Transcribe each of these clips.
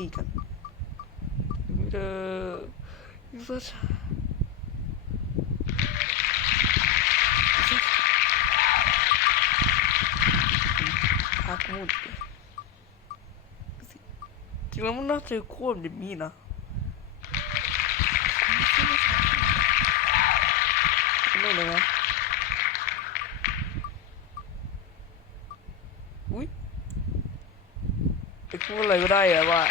ตีกันไม่เด้อยูเซอร์พักมุดจริงแล้วมันน่าจะควบแบบนี้นะไม่เลยนะอุ้ยไปพูดอะไรก็ได้อะว่า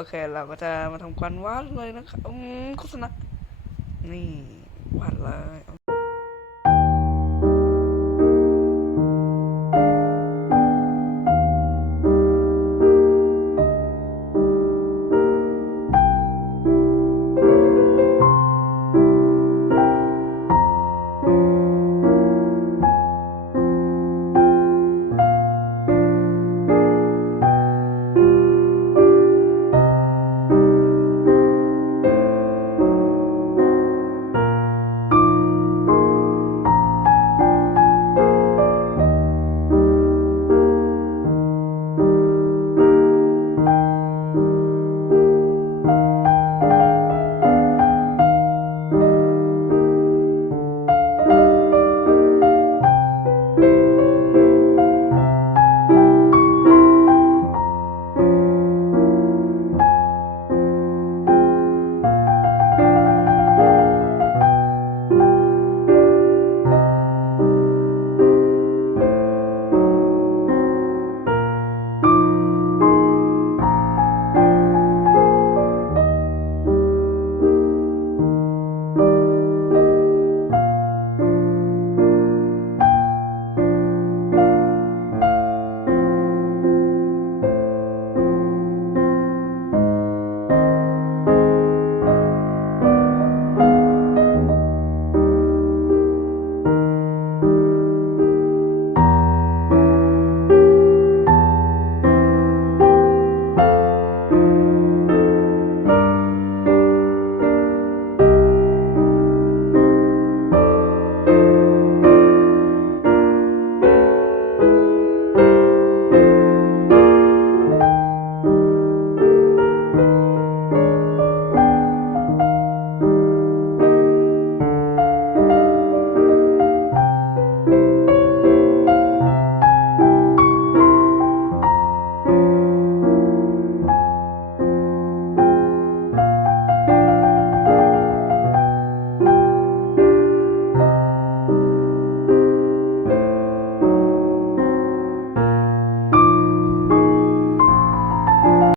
โอเคเราก็จะมาทำการวาดเลยนะครับโฆษณานี่วาดเลย